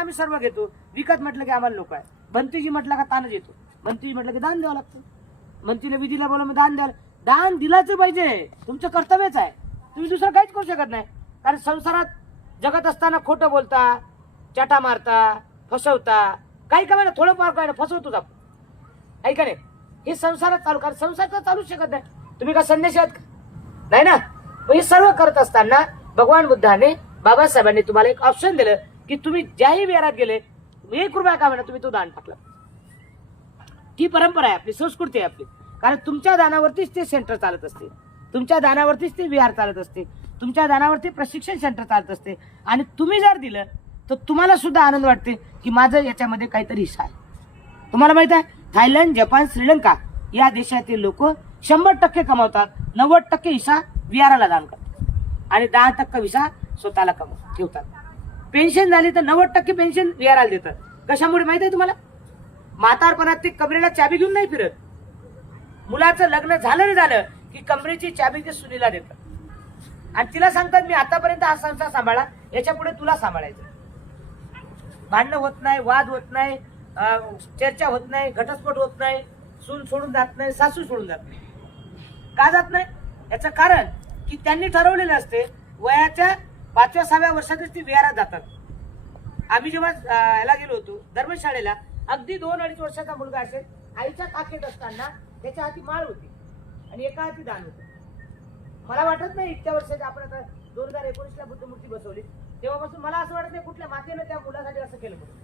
आम्ही सर्व घेतो, विकत म्हटलं की आम्हाला नको आहे. भंतीजी म्हटलं का तानच येतो, भंतीजी म्हटलं की दान द्यावं लागतं. भंतीला विधीला बोला मग दान द्याल, दान दिलाच पाहिजे, तुमचं कर्तव्यच आहे. तुम्ही दुसरं काहीच करू शकत नाही. कारण संसारात जगत असताना खोटं बोलता, चाटा मारता, फसवता, काही का म्हणा थोडं फार काय ना फसवतोच आपण, आहे का नाही. हे संसारात चालू, कारण संसार तर चालूच शकत नाही. तुम्ही का संदेश आहात का? नाही ना. हे सर्व करत असताना भगवान बुद्धाने, बाबासाहेबांनी तुम्हाला एक ऑप्शन दिलं की तुम्ही ज्याही विहारात गेले, 1 रुपया का म्हणा तुम्ही तो दान टाकला. ती परंपरा आहे आपली, संस्कृती आहे आपली. कारण तुमच्या दानावरतीच ते सेंटर चालत असते, तुमच्या दानावरतीच ते विहार चालत असते, तुमच्या दानावरती प्रशिक्षण सेंटर चालत असते. आणि तुम्ही जर दिलं तर तुम्हाला सुद्धा आनंद वाटते की माझं याच्यामध्ये काहीतरी हिस्सा आहे. तुम्हाला माहित आहे, थायलंड, जपान, श्रीलंका या देशातील लोक 100% कमावतात, 90% हिस्सा विहाराला दान करतात आणि 10% हिस्सा स्वतःला ठेवतात. पेन्शन झाली तर 90% पेन्शन विहाराला देतात. कशामुळे माहित आहे तुम्हाला? म्हातारपणात ते कमरेला चाबी घेऊन नाही फिरत. मुलाचं लग्न झालं नाही झालं की कमरेची चाबी ते सुनीला देतात आणि तिला सांगतात मी आतापर्यंत हा संसार सांभाळा, याच्या पुढे तुला सांभाळायचं. भांडणं होत नाही, वाद होत नाही, चर्चा होत नाही, घटस्फोट होत नाही, सून सोडून जात नाही, सासू सोडून जात नाही. का जात नाही? याचं कारण की त्यांनी ठरवलेलं असते वयाच्या 5व्या-6व्या वर्षातच ती विहारात जातात. आम्ही जेव्हा याला गेलो होतो धर्मशाळेला, अगदी 2-2.5 वर्षाचा मुलगा असेल, आईच्या काखेत असताना त्याच्या हाती माळ होती आणि एका हाती दान होतं. मला वाटत नाही इतक्या वर्षाच्या, आपण आता 2019ला बुद्धमूर्ती बसवली तेव्हापासून मला असं वाटत नाही कुठल्या मातेनं त्या मुलासाठी असं केलं म्हणून.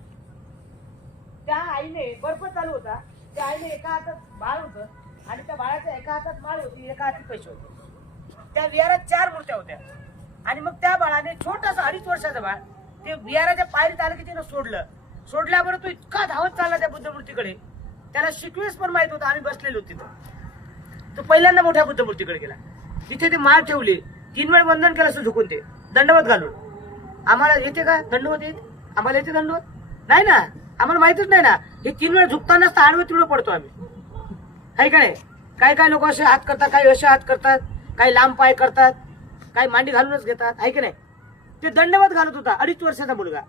त्या आईने, बर्फ चालू होता, त्या आईने एका हातात बाळ होतं आणि त्या बाळाच्या एका हातात माळ होती, एका हाती पैसे होते. त्या विहारात 4 मूर्त्या होत्या आणि मग त्या बाळाने, छोटासा 2.5 वर्षाचा बाळ, ते विहाराच्या पायरीत आलं की त्यानं सोडल्याबरोबर तो इतका धावत चालला त्या बुद्धमूर्तीकडे, त्याला शिकवेस पण माहित होता, आम्ही बसलेलो तिथं. तो पहिल्यांदा मोठ्या बुद्धमूर्तीकडे गेला, तिथे ते माळ ठेवली, 3 वेळ वंदन केलं असं झुकून, ते दंडवत घालून. आम्हाला येते का दंडवत? येते आम्हाला, येते दंडवत? नाही ना, आम्हाला माहितच नाही ना. हे 3 वेळ झुकतानाच तर आडवं तिडवं पडतो आम्ही, आहे का नाही. काय लोक असे हात करतात, काही असे हात करतात, काही लांब पाय करतात, काही मांडी घालूनच घेतात, आहे की नाही. ते दंडवत घालत होता 2.5 वर्षाचा मुलगा.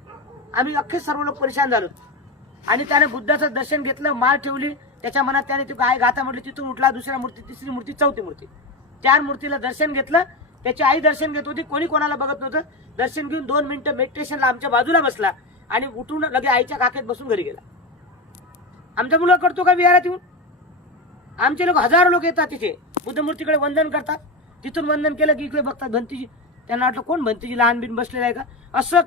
आम्ही अख्खे सर्व लोक परेशान झालो आणि त्याने बुद्धाचं दर्शन घेतलं, माळ ठेवली त्याच्या मनात, त्याने ती काय गाथा म्हटली, तिथून उठला, 2री मूर्ती, 3री मूर्ती, 4थी मूर्ती, 4 मूर्तीला दर्शन घेतलं. त्याची आई दर्शन घेत होती, कोणी कोणाला बघत नव्हतं. दर्शन घेऊन 2 मिनिटं मेडिटेशनला आमच्या बाजूला बसला आणि उठून लगे आईच्या काखेत बसून घरी गेला. आमचा मुलगा करतो का विहारात येऊन? आमचे लोक, हजारो लोक येतात तिथे, बुद्धमूर्तीकडे वंदन करतात. तिथून वंदन केलं की इकडे बघतात भंतीजी, त्यांना वाटलं कोण भंतीजी लहान बिन बसलेला आहे का असं.